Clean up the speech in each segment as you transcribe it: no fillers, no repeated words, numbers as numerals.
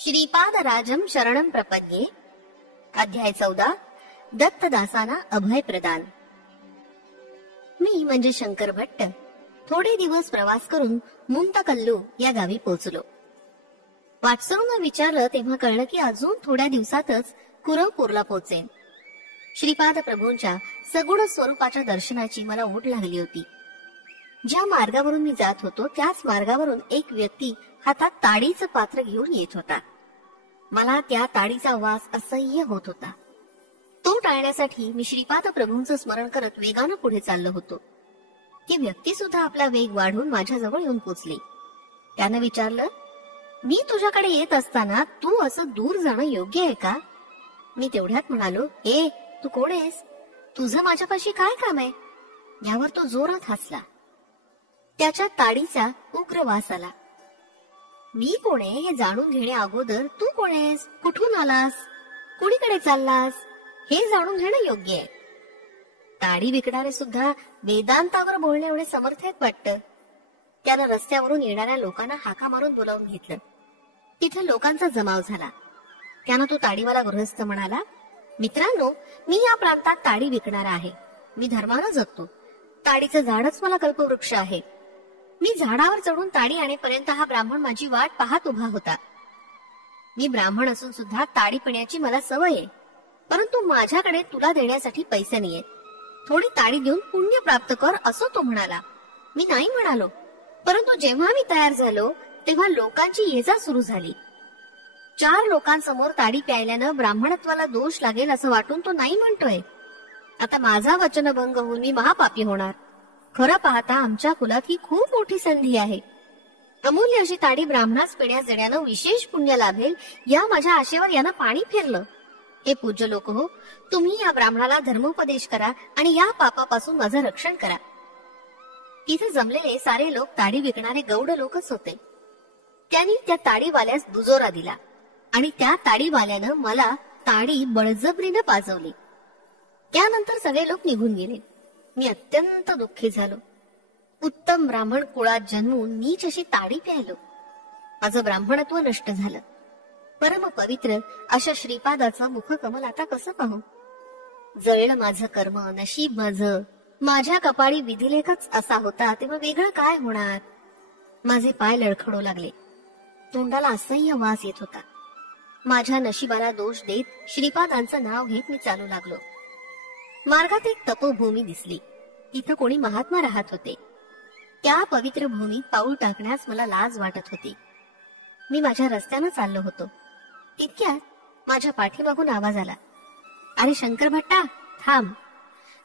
श्रीपाद राजम शरणम प्रपद्ये. अध्याय 14. दत्तदासांना अभय प्रदान. मी म्हणजे शंकर भट्ट थोडे दिवस प्रवास करून मुंतकल्लू या गावी पोहोचलो. वाटसरूंना विचारलं तेव्हा कळलं की अजून थोड्या दिवसातच कुरवपूरला पोहोचेन. श्रीपाद प्रभूंच्या सगुण स्वरूपाच्या दर्शनाची मला ओढ लागली होती. ज्या मार्गावरून मी जात होतो त्याच मार्गावरून एक व्यक्ती हातात ताडीचं पात्र घेऊन येत होता. मला त्या ताडीचा वास असह्य होत होता. तो टाळण्यासाठी मी श्रीपाद प्रभूंचं स्मरण करत वेगानं पुढे चाललो होतो. ती व्यक्ती सुद्धा आपला वेग वाढवून माझ्याजवळ येऊन पोचली. त्यानं विचारलं, मी तुझ्याकडे येत असताना तू असं दूर जाणं योग्य आहे का? मी तेवढ्यात म्हणालो, ए तू कोण आहेस? तुझं माझ्यापाशी काय काम आहे? यावर तो जोरात हसला. त्याच्या ताडीचा उग्र वास आला. मी कोण आहे हे जाणून घेण्या अगोदर तू कोण आहेस, कुठून आलास, कुणीकडे चाललास हे जाणून घेणं योग्य आहे. ताडी विकणारे सुद्धा वेदांतावर बोलणे एवढे समर्थ आहेत वाटतं. त्यानं रस्त्यावरून येणाऱ्या लोकांना हाका मारून बोलावून घेतलं. तिथे लोकांचा जमाव झाला. त्यानं तो ताडीवाला गृहस्थ म्हणाला, मित्रांनो, मी या प्रांतात ताडी विकणारा आहे. मी धर्मानं जगतो. ताडीचं झाडच मला कल्पवृक्ष आहे. मी झाडावर चढून ताडी आणेपर्यंत हा ब्राह्मण माझी वाट पाहत उभा होता. मी ब्राह्मण असून सुद्धा ताडी पिण्याची मला सवय आहे, परंतु माझ्याकडे तुला देण्यासाठी पैसे नाहीयेत. थोडी ताडी देऊन पुण्य प्राप्त कर असं तो म्हणाला. मी नाही म्हणालो, परंतु जेव्हा मी तयार झालो तेव्हा लोकांची ये जा सुरू झाली. 4 लोकांसमोर ताडी प्यायल्यानं ब्राह्मणत्वाला दोष लागेल असं वाटून तो नाही म्हणतोय. आता माझा वचनभंग होऊन मी महापापी होणार. खरं पाहता आमच्या कुलात ही खूप मोठी संधी आहे. अमूल्य अशी ताडी ब्राह्मणास पिण्यास देण्यानं विशेष पुण्य लाभेल या माझ्या आशेवर यानं पाणी फिरलं. हे पूज्य लोक हो, तुम्ही या ब्राह्मणाला धर्मोपदेश करा आणि या पापापासून माझं रक्षण करा. तिथे जमलेले सारे लोक ताडी विकणारे गौड लोकच होते. त्यांनी त्या ताडीवाल्यास दुजोरा दिला आणि त्या ताडीवाल्यानं मला ताडी बळजबरीनं पाजवली. त्यानंतर सगळे लोक निघून गेले. मी अत्यंत दुःखी झालो. उत्तम ब्राह्मण कुळात जन्मून नीच अशी ताडी प्यायलो. माझं ब्राह्मणत्व नष्ट झालं. परम पवित्र अशा श्रीपादाचं मुखकमल आता कसं पाहू? जळलं माझं कर्म, नशीब माझं. माझ्या कपाळी विधिलेखच असा होता तेव्हा वेगळं काय होणार? माझे पाय लडखडू लागले. तोंडाला असह्य वास येत होता. माझ्या नशिबाला दोष देत श्रीपादांचं नाव घेत मी चालू लागलो. मार्गात एक तपोभूमी दिसली. तिथं कोणी महात्मा राहत होते. त्या पवित्र भूमीत पाऊल टाकण्यास मला लाज वाटत होती. मी माझ्या रस्त्यानं चाललो होतो. तितक्यात माझ्या पाठीमागून आवाज आला, अरे शंकर भट्टा, थांब.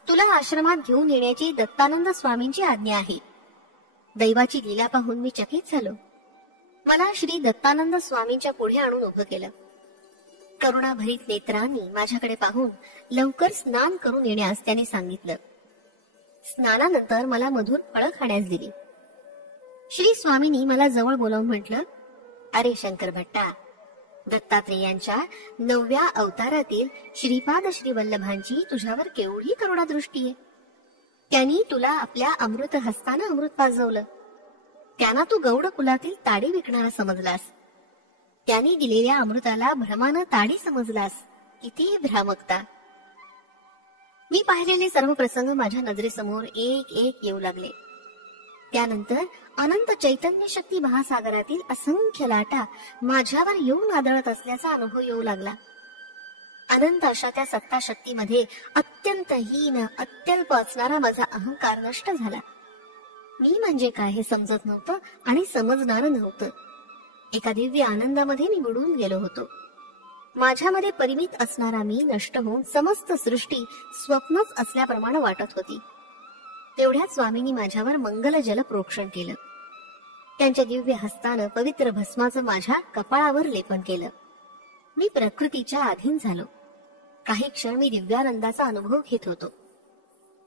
तुला आश्रमात घेऊन येण्याची दत्तानंद स्वामींची आज्ञा आहे. दैवाची लीला पाहून मी चकित झालो. मला श्री दत्तानंद स्वामींच्या पुढे आणून उभं केलं. करुणाभरीत नेत्रांनी माझ्याकडे पाहून लवकर स्नान करून येण्यास त्यांनी सांगितलं. स्नानानंतर मला मधुर फळं खाण्यास दिली. श्री स्वामींनी मला जवळ बोलावून म्हटलं, अरे शंकर भट्टा, दत्तात्रेयांच्या 9व्या अवतारातील श्रीपाद श्रीवल्लभांची तुझ्यावर केवढी करुणादृष्टी आहे. त्यांनी तुला आपल्या अमृत हस्तानं अमृत पाजवलं. त्यांना तू गौड कुलातील ताडी विकणारा समजलास. त्यांनी दिलेल्या अमृताला भ्रमानं ताडी समजलास. किती भ्रामकता! मी पाहिलेले सर्व प्रसंग माझ्या नजरेसमोर एक एक येऊ लागले. त्यानंतर अनंत चैतन्य शक्ती महासागरातील असंख्य लाटा माझ्यावर येऊन आदळत असल्याचा अनुभव येऊ लागला. अनंत अशा त्या सत्ता शक्तीमध्ये अत्यंत हीन अत्यल्प असणारा माझा अहंकार नष्ट झाला. मी म्हणजे काय हे समजत नव्हतं आणि समजणारं नव्हतं. एका दिव्य आनंदामध्ये मी बुडून गेलो होतो. माझ्यामध्ये परिमित असणारा मी नष्ट होऊन समस्त सृष्टी स्वप्नच असल्याप्रमाणे वाटत होती. तेवढ्यात स्वामींनी माझ्यावर मंगल जल प्रोक्षण केलं. त्यांच्या दिव्य हस्तानं पवित्र भस्माचं माझ्या कपाळावर लेपन केलं. मी प्रकृतीच्या अधीन झालो. काही क्षण मी दिव्यानंदाचा अनुभव घेत होतो.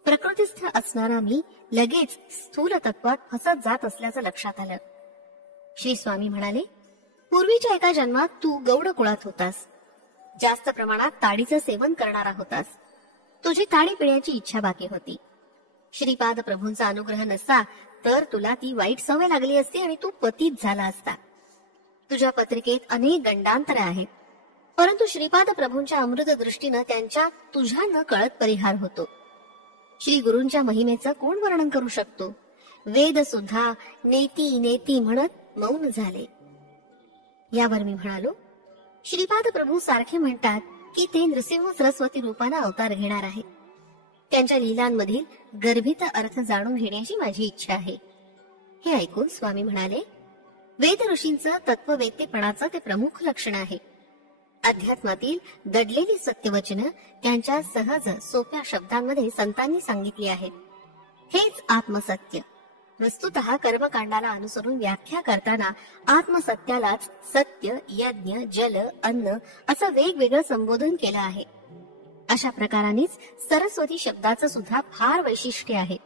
प्रकृतीस्थ असणारा मी लगेच स्थूल तत्वात फसत जात असल्याचं लक्षात आलं. श्री स्वामी म्हणाले, पूर्वीच्या एका जन्मात तू गौड कुळात होतास. जास्त प्रमाणात ताडीचं सेवन करणारा होतास. तुझी ताडी पिण्याची इच्छा बाकी होती. श्रीपाद प्रभूंचा अनुग्रह नसता तर तुला ती वाईट सवय लागली असती आणि तू पतीत झाला असता. तुझ्या पत्रिकेत अनेक गंडांतरे आहेत, परंतु श्रीपाद प्रभूंच्या अमृत दृष्टीनं त्यांच्या तुझ्या न कळत परिहार होतो. श्री गुरूंच्या महिमेचं कोण वर्णन करू शकतो? वेद सुद्धा नेती नेती म्हणत मौन झाले. यावर मी म्हणालो, श्रीपाद प्रभू सारखे म्हणतात की ते नृसिंह सरस्वती रूपाने अवतार घेणार आहे. त्यांच्या लीलांमधील गर्भित अर्थ जाणून घेण्याची माझी इच्छा आहे. हे ऐकून स्वामी म्हणाले, वेद ऋषींचं तत्ववेत्तेपणाचं ते प्रमुख लक्षण आहे. अध्यात्मातील दडलेली सत्यवचन त्यांच्या सहज सोप्या शब्दांमध्ये संतांनी सांगितली आहेत. हेच आत्मसत्य. वस्तुतः कर्मकांडाला अनुसरून व्याख्या करताना आत्मसत्यालाच सत्य, यज्ञ, जल, अन्न असं वेगवेगळं संबोधन केलं आहे. अशा प्रकारानेच सरस्वती शब्दाचं सुद्धा फार वैशिष्ट्य आहे.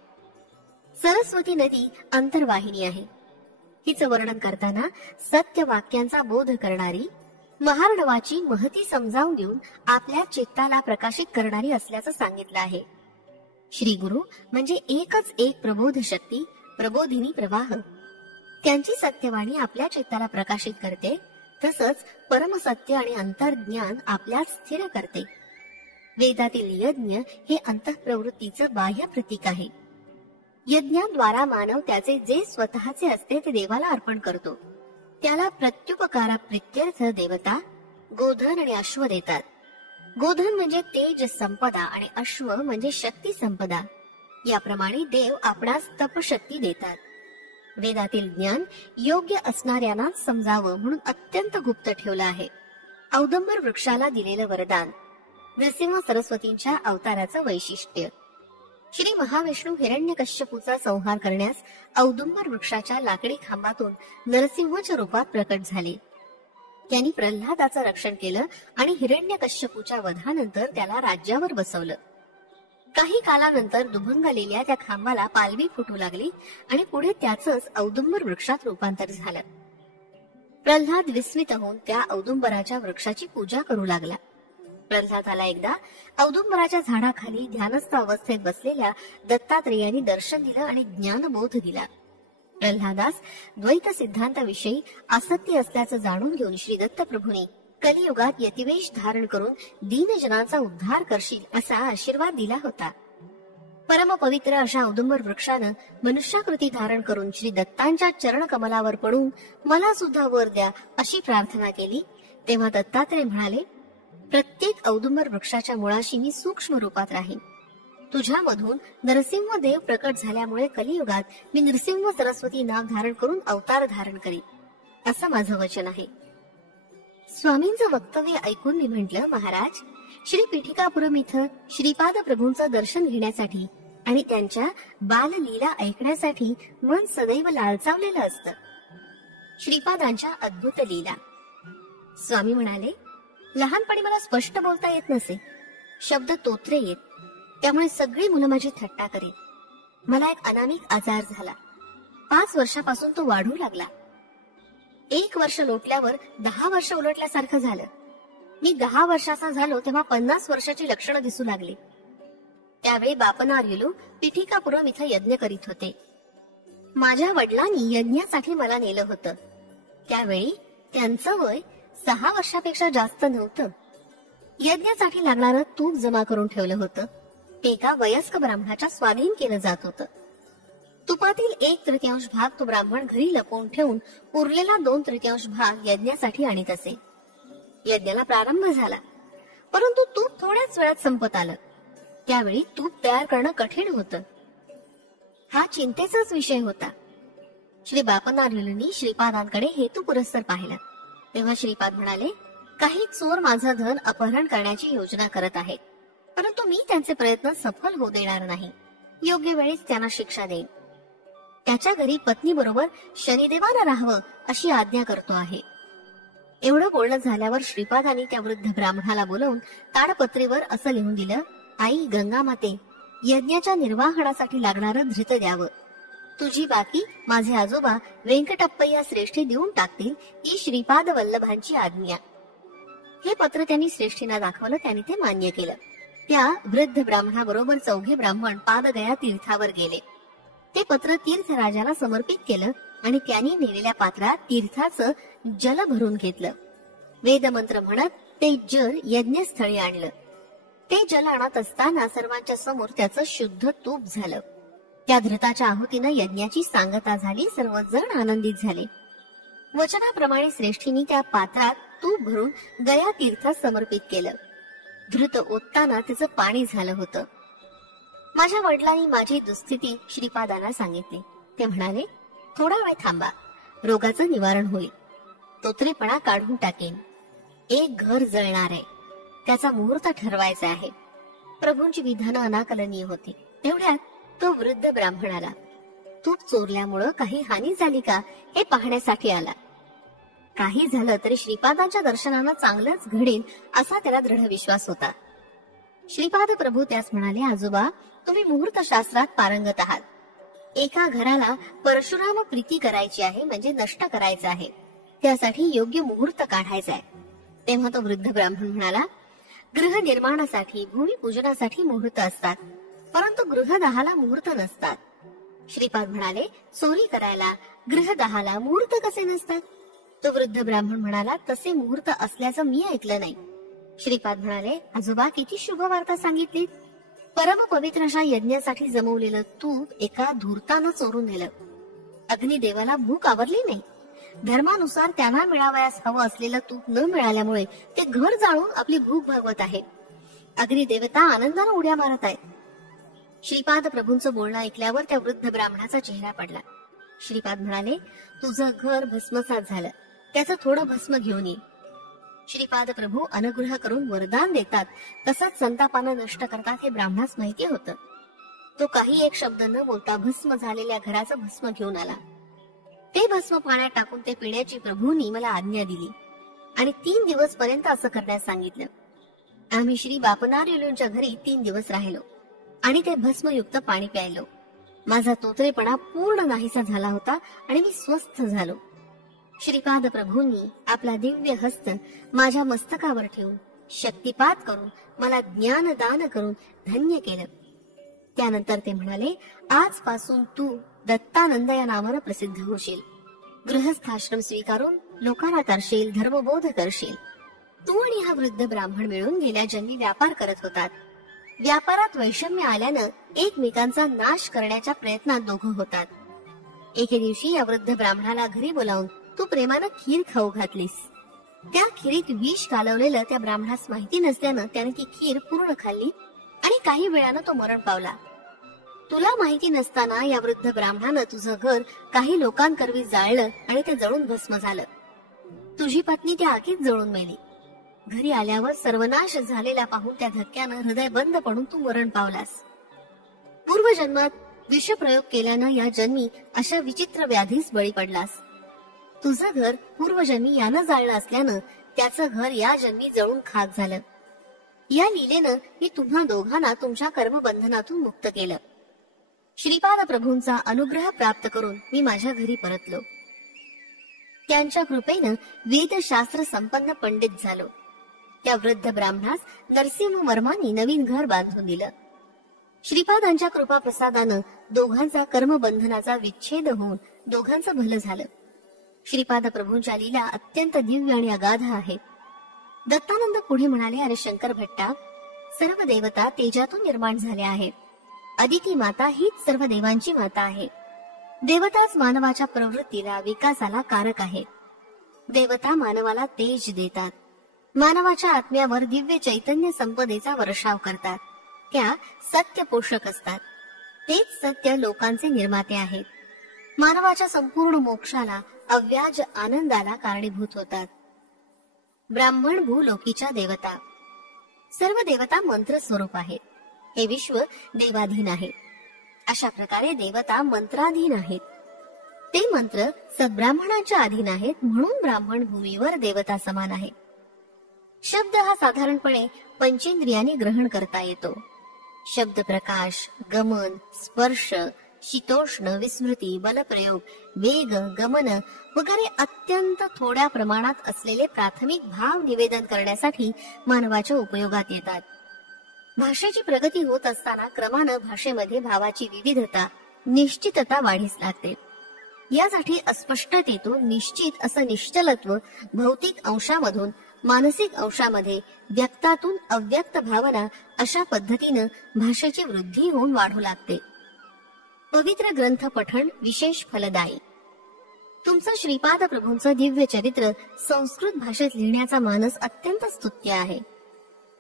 सरस्वती नदी अंतर्वाहिनी आहे. हिचं वर्णन करताना सत्य वाक्यांचा बोध करणारी, महार्णवाची महती समजावून देऊन आपल्या चित्ताला प्रकाशित करणारी असल्याचं सांगितलं आहे. श्री गुरु म्हणजे एकच एक प्रबोध शक्ती, प्रबोधिनी प्रवाह. त्यांची सत्यवाणी आपल्या चित्ताला प्रकाशित करते, तसंच परमसत्य आणि अंतर्ज्ञान आपल्यात स्थिर करते. वेदातील यज्ञ हे अंतःप्रवृत्तीचं बाह्य प्रतीक आहे. यज्ञाद्वारा मानव त्याचे जे स्वतःचे असते ते देवाला अर्पण करतो. त्याला प्रत्युपकारा प्रित्यर्थ देवता गोधन आणि अश्व देतात. गोधन म्हणजे तेज संपदा आणि अश्व म्हणजे शक्ती संपदा. याप्रमाणे देव आपणास तपशक्ती देतात. वेदातील ज्ञान योग्य असणाऱ्यांनाच समजावं म्हणून अत्यंत गुप्त ठेवलं आहे. औदुंबर वृक्षाला दिलेलं वरदान, नृसिंह सरस्वतींच्या अवताराचं वैशिष्ट्य. श्री महाविष्णू हिरण्यकश्यपूचा संहार करण्यास औदुंबर वृक्षाच्या लाकडी खांबातून नरसिंहाच्या रूपात प्रकट झाले. त्यांनी प्रल्हादाचं रक्षण केलं आणि हिरण्यकश्यपूच्या वधानंतर त्याला राज्यावर बसवलं. काही कालानंतर दुभंगलेल्या त्या खांबाला पालवी फुटू लागली आणि पुढे त्याचंच औदुंबर वृक्षात रूपांतर झालं. प्रल्हाद विस्मित होऊन त्या औदुंबराच्या वृक्षाची पूजा करू लागला. प्रल्हादाला एकदा औदुंबराच्या झाडाखाली ध्यानस्थ अवस्थेत बसलेल्या दत्तात्रेयांनी दर्शन दिलं आणि ज्ञानबोध दिला. प्रल्हादास द्वैत सिद्धांताविषयी आसक्ती असल्याचं जाणून घेऊन श्री दत्तप्रभूंनी कलियुगात यतिवेश धारण करून दीनजनांचा उद्धार करशील असा आशीर्वाद दिला होता. परमपवित्र अशा औदुंबर वृक्षानं मनुष्याकृती धारण करून श्री दत्तांच्या चरण कमलावर पडून मला सुद्धा वर द्या अशी प्रार्थना केली. तेव्हा दत्तात्रेय म्हणाले, प्रत्येक औदुंबर वृक्षाच्या मुळाशी मी सूक्ष्म रूपात राहीन. तुझ्यामधून नरसिंह देव प्रकट झाल्यामुळे कलियुगात मी नृसिंह सरस्वती नाव धारण करून अवतार धारण करीन असं माझं वचन आहे. स्वामींचं वक्तव्य ऐकून मी म्हटलं, महाराज, श्री पीठिकापुरम इथं श्रीपाद प्रभूंचं दर्शन घेण्यासाठी आणि त्यांच्या बाललीला ऐकण्यासाठी मन सदैव लालचावलेलं असतं. श्रीपादांच्या अद्भुत लीला. स्वामी म्हणाले, लहानपणी मला स्पष्ट बोलता येत नसे, शब्द तोत्रे येत, त्यामुळे सगळी मुलं माझी थट्टा करीत. मला एक अनामिक आजार झाला. 5 वर्षापासून तो वाढू लागला. 1 वर्ष लोटल्यावर 10 वर्ष उलटल्यासारखं झालं. मी 10 वर्षाचा झालो तेव्हा 50 वर्षाची लक्षणं दिसू लागली. त्यावेळी बापनार्युलू पीठिकापुरम इथं यज्ञ करीत होते. माझ्या वडिलांनी यज्ञासाठी मला नेलं होतं. त्यावेळी त्यांचं वय 6 वर्षापेक्षा जास्त नव्हतं. यज्ञासाठी लागणारं तूप जमा करून ठेवलं होतं. ते एका वयस्क ब्राह्मणाच्या स्वाधीन केलं जात होतं. तुपातील 1/3 भाग तो ब्राह्मण घरी लपवून ठेवून उरलेला 2/3 भाग यज्ञासाठी आणीत असे. यज्ञाला प्रारंभ झाला, परंतु तूप थोड्याच वेळात संपत आलं. त्यावेळी तूप तयार करणं कठीण होतं. हा चिंतेचाच विषय होता. श्री बापनार्युलूंनी श्रीपादांकडे हेतू पुरस्सर पाहिला. तेव्हा श्रीपाद म्हणाले, काही चोर माझं धन अपहरण करण्याची योजना करत आहेत, परंतु मी त्यांचे प्रयत्न सफल होऊ देणार नाही. योग्य वेळेस त्यांना शिक्षा देईन. त्याच्या घरी पत्नी बरोबर शनिदेवानं राहावं अशी आज्ञा करतो आहे. एवढं बोलणं झाल्यावर श्रीपादांनी त्या वृद्ध ब्राह्मणाला बोलवून ताडपत्रीवर असं लिहून दिलं, आई गंगामाते, यज्ञाच्या निर्वाहनासाठी लागणारं धृत द्यावं. तुझी बाकी माझे आजोबा व्यंकटप्पय्या श्रेष्ठी देऊन टाकतील, ही श्रीपाद वल्लभांची आज्ञा. हे पत्र त्यांनी श्रेष्ठींना दाखवलं. त्यांनी ते मान्य केलं. त्या वृद्ध ब्राह्मणाबरोबर 4 ब्राह्मण पादगया तीर्थावर गेले. ते पत्र तीर्थराजाला समर्पित केलं आणि त्यांनी नेलेल्या पात्रात तीर्थाचं जल भरून घेतलं. वेदमंत्र म्हणत ते जल यज्ञस्थळी आणलं. ते जल आणत असताना सर्वांच्या समोर त्याचं शुद्ध तूप झालं. त्या धृताच्या आहुतीनं यज्ञाची सांगता झाली. सर्वजण आनंदित झाले. वचनाप्रमाणे श्रेष्ठींनी त्या पात्रात तूप भरून गया तीर्थात समर्पित केलं. धृत ओतताना त्याचं पाणी झालं होतं. माझ्या वडिलांनी माझी दुस्थिती श्रीपादांना सांगितली. ते म्हणाले, थोडा वेळ थांबा, रोगाचं निवारण होईल. तोत्रेपणा काढून टाकेन. एक घर जळणार आहे, त्याचा मुहूर्त ठरवायचा आहे. प्रभूंची विधानं अनाकलनीय होती. तेवढ्यात तो वृद्ध ब्राह्मण आला. तूप चोरल्यामुळं काही हानी झाली का हे पाहण्यासाठी आला. काही झालं तरी श्रीपादांच्या दर्शनानं चांगलंच घडेल असा त्याला दृढ विश्वास होता. श्रीपाद प्रभू त्यास म्हणाले, आजोबा, तुम्ही मुहूर्त शास्त्रात पारंगत आहात. एका घराला परशुराम प्रीती करायची आहे, म्हणजे नष्ट करायचं आहे. त्यासाठी योग्य मुहूर्त काढायचा आहे. तेव्हा तो वृद्ध ब्राह्मण म्हणाला, गृह निर्माणासाठी, भूमिपूजनासाठी मुहूर्त असतात, परंतु गृहदाहाला मुहूर्त नसतात. श्रीपाद म्हणाले, चोरी करायला, गृहदाहाला मुहूर्त कसे नसतात? तो वृद्ध ब्राह्मण म्हणाला, तसे मुहूर्त असल्याचं मी ऐकलं नाही. श्रीपाद म्हणाले, आजोबा, किती शुभ वार्ता सांगितली. परमपवित्र अशा यज्ञासाठी जमवलेलं तूप एका धूर्तानं चोरून नेलं. अग्निदेवाला भूक आवरली नाही. धर्मानुसार त्यांना मिळावयास हवं असलेलं तूप न मिळाल्यामुळे ते घर जाळून आपली भूक भागवत आहे. अग्निदेवता आनंदानं उड्या मारत आहेत. श्रीपाद प्रभूंचं बोलणं ऐकल्यावर त्या वृद्ध ब्राह्मणाचा चेहरा पडला. श्रीपाद म्हणाले, तुझं घर भस्मसात झालं, त्याचं थोडं भस्म घेऊन ये. श्रीपाद प्रभू अनुग्रह करून वरदान देतात, तसंच संतापानं नष्ट करतात हे ब्राह्मणास माहिती होतं. तो काही एक शब्द न बोलता भस्म झालेल्या घराचं भस्म घेऊन आला. ते भस्म पाण्यात टाकून ते पिण्याची प्रभूंनी मला आज्ञा दिली आणि 3 दिवस पर्यंत असं करण्यास सांगितलं. आम्ही श्री बापनार्युलूंच्या घरी 3 दिवस राहिलो आणि ते भस्मयुक्त पाणी प्यायलो. माझा तोतरेपणा पूर्ण नाहीसा झाला होता आणि मी स्वस्थ झालो. श्रीपाद प्रभूंनी आपला दिव्य हस्त माझ्या मस्तकावर ठेवून शक्तिपात करून मला ज्ञानदान करून धन्य केलं. त्यानंतर ते म्हणाले, आजपासून तू दत्तानंद या नावानं प्रसिद्ध होशील. गृहस्थाश्रम स्वीकारून लोकांना तरशील, धर्मबोध करशील. तू आणि हा वृद्ध ब्राह्मण मिळून गेल्या जन्मी व्यापार करत होतात. व्यापारात वैषम्य आल्यानं एकमेकांचा नाश करण्याच्या प्रयत्नात दोघं होतात. एके दिवशी या वृद्ध ब्राह्मणाला घरी बोलावून तू प्रेमानं खीर खाऊ घातलीस. त्या खीरीत विष कालवलेलं त्या ब्राह्मणास माहिती नसल्यानं त्याने ती खीर पूर्ण खाल्ली आणि काही वेळानं तो मरण पावला. तुला माहिती नसताना या वृद्ध ब्राह्मणानं तुझं घर काही लोकांकरवी जाळलं आणि ते जळून भस्म झालं. तुझी पत्नी त्या आगीत जळून मेली. घरी आल्यावर सर्वनाश झालेला पाहून त्या धक्क्यानं हृदय बंद पडून तू मरण पावलास. पूर्वजन्मात विषप्रयोग केल्यानं या जन्मी अशा विचित्र व्याधीस बळी पडलास. तुझं घर पूर्वजन्मी यानं जाळलं असल्यानं त्याचं घर या जन्मी जळून खाक झालं. या लीलेनं मी तुम्हा दोघांना तुमच्या कर्मबंधनातून मुक्त केलं. श्रीपाद प्रभूंचा अनुग्रह प्राप्त करून मी माझ्या घरी परतलो. त्यांच्या कृपेनं वेदशास्त्र संपन्न पंडित झालो. त्या वृद्ध ब्राह्मणास नरसिंह वर्मांनी नवीन घर बांधून दिलं. श्रीपादांच्या कृपा प्रसादानं दोघांचा कर्मबंधनाचा विच्छेद होऊन दोघांचं भलं झालं. श्रीपाद प्रभूंच्या लीला अत्यंत दिव्य आणि अगाध आहेत. दत्तानंद पुढे म्हणाले, अरे शंकर भट्टा, सर्व देवता तेजातून निर्माण झाल्या आहेत. अदिती माता हीच सर्व देवांची माता आहे. देवताच मानवाच्या प्रवृत्तीला, विकासाला कारक आहेत. देवता मानवाला तेज देतात. मानवाच्या आत्म्यावर दिव्य चैतन्य संपदेचा वर्षाव करतात. त्या सत्य पोषक असतात. तेच सत्य लोकांचे निर्माते आहेत. मानवाच्या संपूर्ण मोक्षाला, अव्याज आनंदाला कारणीभूत होतात. ब्राह्मण भूलोकीच्या देवता. सर्व देवता मंत्र स्वरूप आहेत. हे विश्व देवाधीन आहे. अशा प्रकारे देवता मंत्राधीन आहेत. ते मंत्र सद्ब्राह्मणांच्या अधीन आहेत, म्हणून ब्राह्मण भूमीवर देवता समान आहे. शब्द हा साधारणपणे पंचेंद्रियांनी ग्रहण करता येतो. शब्द प्रकाश, गमन, स्पर्श, शीतोष्ण, विस्मृती, बलप्रयोग, वेग, गमन वगैरे अत्यंत थोड्या प्रमाणात असलेले प्राथमिक भाव निवेदन करण्यासाठी मानवाच्या उपयोगात येतात. भाषेची प्रगती होत असताना क्रमानं भाषेमध्ये भावाची विविधता, निश्चितता वाढीस लागते. यासाठी अस्पष्टतेतून निश्चित असं निश्चलत्व भौतिक अंशामधून मानसिक अंशामध्ये, व्यक्तातून अव्यक्त भावना, अशा पद्धतीनं भाषेची वृद्धी होऊन वाढू लागते. पवित्र ग्रंथ पठण विशेष फलदायी. तुमचं श्रीपाद प्रभूंचं दिव्य चरित्र संस्कृत भाषेत लिहिण्याचा मानस अत्यंत स्तुत्य आहे.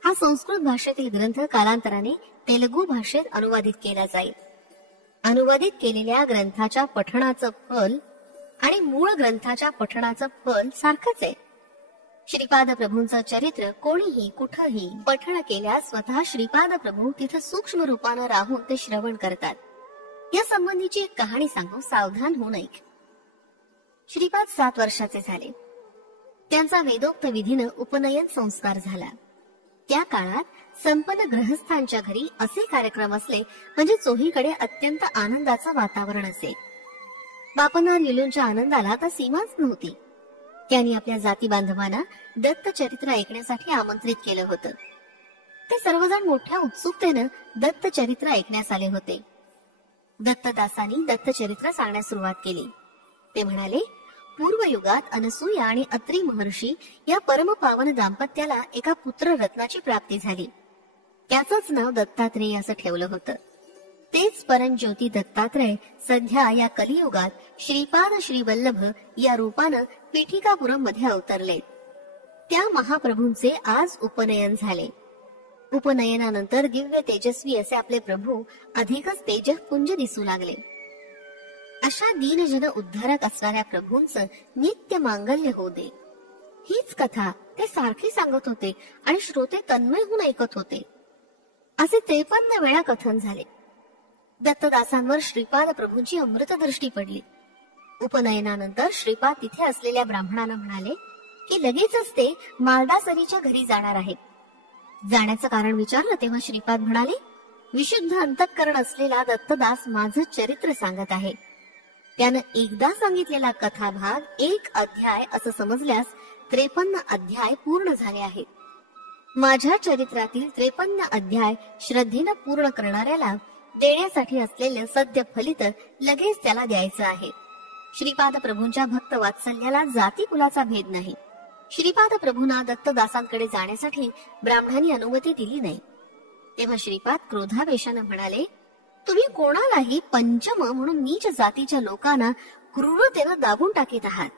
हा संस्कृत भाषेतील ग्रंथ कालांतराने तेलुगू भाषेत अनुवादित केला जाईल. अनुवादित केलेल्या ग्रंथाच्या पठणाचं फल आणि मूळ ग्रंथाच्या पठणाचं फल सारखंच आहे. श्रीपाद प्रभूंचं चरित्र कोणीही कुठंही पठण केल्यास स्वतः श्रीपाद प्रभू तिथं सूक्ष्म रूपानं राहून ते श्रवण करतात. या संबंधीची एक कहाणी सांगू, सावधान होऊन ऐक. श्रीपाद 7 वर्षाचे झाले. त्यांचा वेदोक्त विधीनं उपनयन संस्कार झाला. त्या काळात संपन्न ग्रहस्थांच्या घरी असे कार्यक्रम असले म्हणजे चोहीकडे अत्यंत आनंदाचं वातावरण असे. बापना लिलूंच्या आनंदाला तर सीमाच नव्हती. त्यांनी आपल्या जाती बांधवांना दत्त चरित्र ऐकण्यासाठी आमंत्रित केलं होतं. ते सर्वजण मोठ्या उत्सुकतेनं दत्त चरित्र ऐकण्यास आले होते. दत्तदासांनी दत्त चरित्र सांगण्यास सुरुवात केली. ते म्हणाले, पूर्वयुगात अनसूया आणि अत्री महर्षी या परमपावन दाम्पत्याला एका पुत्र रत्नाची प्राप्ती झाली. त्याचंच नाव दत्तात्रेय असं ठेवलं होतं. तेच परमज्योती दत्तात्रय सध्या या कलियुगात श्रीपाद श्रीवल्लभ या रूपानं पीठिकापुरम मध्ये अवतरले. त्या महाप्रभूंचे आज उपनयन झाले. उपनयनानंतर दिव्य तेजस्वी असे आपले प्रभू अधिकच तेजपुंज दिसू लागले. अशा दीनजन उद्धारक असणाऱ्या प्रभूंचं नित्य मांगल्य होऊ दे, हीच कथा ते सारखी सांगत होते आणि श्रोते तन्मय होऊन ऐकत होते. असे 53 वेळा कथन झाले. दत्तदासांवर श्रीपाद प्रभूंची अमृतदृष्टी पडली. उपनयनानंतर श्रीपाद तिथे असलेल्या ब्राह्मणाला म्हणाले की लगेचच ते मालदासरीच्या घरी जाणार आहे. जाण्याचं कारण विचारलं तेव्हा श्रीपाद म्हणाले, विशुद्ध अंतःकरण असलेला दत्तदास माझं चरित्र सांगत आहे. त्यानं एकदा सांगितलेला कथाभाग 1 अध्याय असं समजल्यास 53 अध्याय पूर्ण झाले आहेत. माझ्या चरित्रातील 53 अध्याय श्रद्धेनं पूर्ण करणाऱ्याला देण्यासाठी असलेलं सद्य फलित लगेच त्याला द्यायचं आहे. श्रीपाद प्रभूंच्या भक्त वात्सल्याला जाती कुलाचा भेद नाही. श्रीपाद प्रभूंना दत्तदासांकडे जाण्यासाठी ब्राह्मणांनी अनुमती दिली नाही. तेव्हा श्रीपाद क्रोधावेशानं म्हणाले, तुम्ही कोणालाही पंचम म्हणून नीच जातीच्या लोकांना क्रूरतेनं दाबून टाकीत आहात.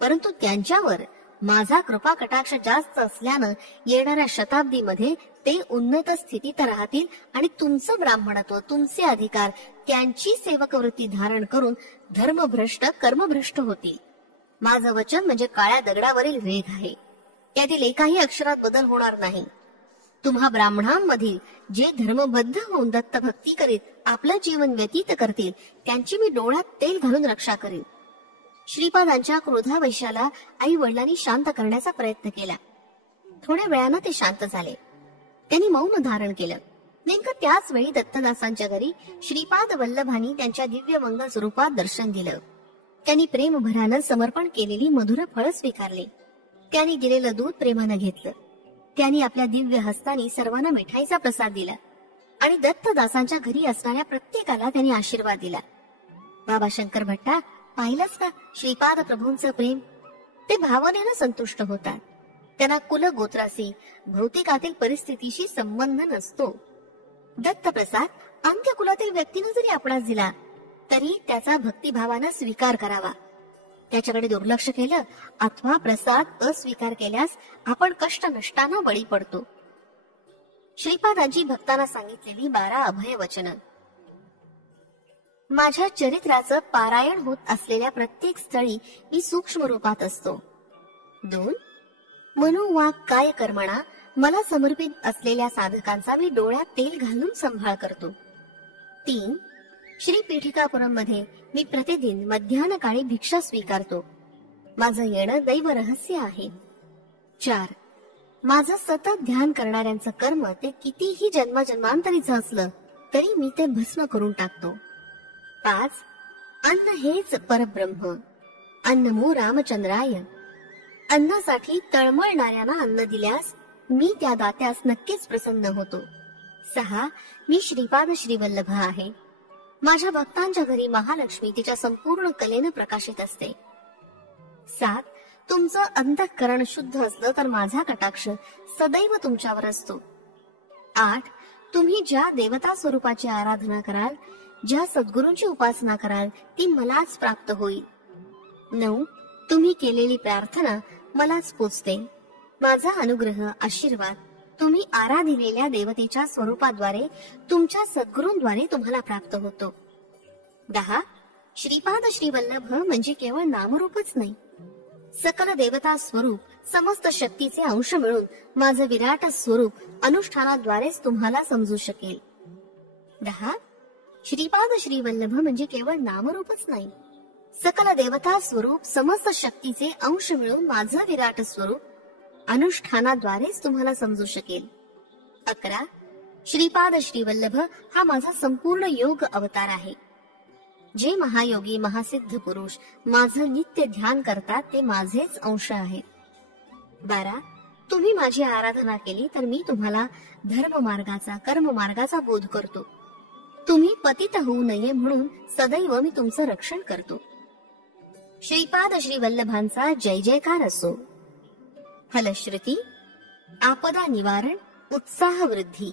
परंतु त्यांच्यावर माझा कृपा कटाक्ष जास्त असल्यानं येणाऱ्या शताब्दीमध्ये ते उन्नत स्थितीत राहतील आणि तुमचं ब्राह्मणत्व, तुमचे अधिकार, त्यांची सेवकवृत्ती धारण करून धर्मभ्रष्ट कर्मभ्रष्ट होतील. माझं वचन म्हणजे काळ्या दगडावरील रेघ आहे. त्यातील एकाही अक्षरात बदल होणार नाही. तुम्हा ब्राह्मणांमधील जे धर्मबद्ध होऊन दत्तभक्ती करीत आपलं जीवन व्यतीत करतील त्यांची मी डोळ्यात तेल घालून रक्षा करीन. श्रीपादांच्या क्रोधावेशाला आई वडिलांनी शांत करण्याचा प्रयत्न केला. थोड्या वेळानं ते शांत झाले. त्यांनी मौन धारण केलं. नेमकं त्याच वेळी दत्तदासांच्या घरी श्रीपाद वल्लभांनी त्यांच्या दिव्य मंगल स्वरूपात दर्शन दिलं. त्यांनी प्रेमभरानं समर्पण केलेली मधुर फळ स्वीकारली. त्यांनी दिलेलं दूध प्रेमानं घेतलं. त्यांनी आपल्या दिव्य हस्तानी सर्वांना मिठाईचा प्रसाद दिला आणि दत्तदासांच्या घरी असणाऱ्या प्रत्येकाला त्यांनी आशीर्वाद दिला. बाबा शंकर भट्टा, पाहिलंच का श्रीपाद प्रभूंचं प्रेम? ते भावनेनं संतुष्ट होतात. त्यांना कुल गोत्राशी, भौतिकातील परिस्थितीशी संबंध नसतो. दत्तप्रसाद अंत्य कुलातील व्यक्तीनं जरी आपणास दिला तरी त्याचा भक्तिभावानं स्वीकार करावा. त्याच्याकडे दुर्लक्ष केलं अथवा प्रसाद अस्वीकार केल्यास आपण कष्ट नष्टानं बळी पडतो. श्रीपादांची भक्तांना सांगितलेली 12 अभय वचन. माझ्या चरित्राचं पारायण होत असलेल्या प्रत्येक स्थळी मी सूक्ष्म रूपात असतो. 2. मनोवाक काय कर्मणा मला समर्पित असलेल्या साधकांचा मी डोळ्यात तेल घालून सांभाळ करतो. 3. श्री पीठिकापुरम मध्ये मी प्रतिदिन मध्यान्ह काळी भिक्षा स्वीकारतो. माझं येणं दैव रहस्य आहे. 4. माझं सतत ध्यान करणाऱ्यांचं कर्म ते कितीही जन्मजन्मांतरीचं असलं तरी मी ते भस्म करून टाकतो. 5. अन्न हेच परब्रह्म. अन्नमो रामचंद्राय. अन्नासाठी तळमळणाऱ्यांना अन्न दिल्यास मी त्या दात्यास नक्कीच प्रसन्न होतो. 6. मी श्रीपाद श्रीवल्लभ आहे. माझ्या भक्तांच्या घरी महालक्ष्मी तिच्या संपूर्ण कलेनं प्रकाशित असते. 7. तुमचं अंतःकरण शुद्ध असलं तर माझा कटाक्ष सदैव तुमच्यावर असतो. 8. तुम्ही ज्या देवता स्वरूपाची आराधना कराल, ज्या सद्गुरूंची उपासना कराल, ती मलाच प्राप्त होईल. 9. तुम्ही केलेली प्रार्थना मलाच पोचते. माझा अनुग्रह, आशीर्वाद तुम्ही आराधिलेल्या देवतेच्या स्वरूपाद्वारे, तुमच्या सद्गुरूंद्वारे तुम्हाला प्राप्त होतो. 10. श्रीपाद श्रीवल्लभ म्हणजे केवळ नामरूपच नाही, सकल देवता स्वरूप, समस्त शक्तीचे अंश मिळून माझं विराट स्वरूप अनुष्ठानाद्वारेच तुम्हाला समजू शकेल. 10. श्रीपाद श्रीवल्लभ म्हणजे केवळ नामरूपच नाही, सकल देवता स्वरूप, समस्त शक्तीचे अंश मिळून माझं विराट स्वरूप अनुष्ठानाद्वारेच तुम्हाला समजू शकेल. 11. श्रीपाद श्रीवल्लभ हा माझा संपूर्ण योग अवतार आहे. जे महायोगी महासिद्ध पुरुष माझं नित्य ध्यान करतात ते माझेच अंश आहेत. 12. तुम्ही माझी आराधना केली तर मी तुम्हाला धर्म मार्गाचा, कर्म मार्गाचा बोध करतो. तुम्ही पतित होऊ नये म्हणून सदैव मी तुमचं रक्षण करतो. श्रीपाद श्रीवल्लभांचा जय जयकार असो. फलश्रुती, आपदा निवारण, उत्साह वृद्धी.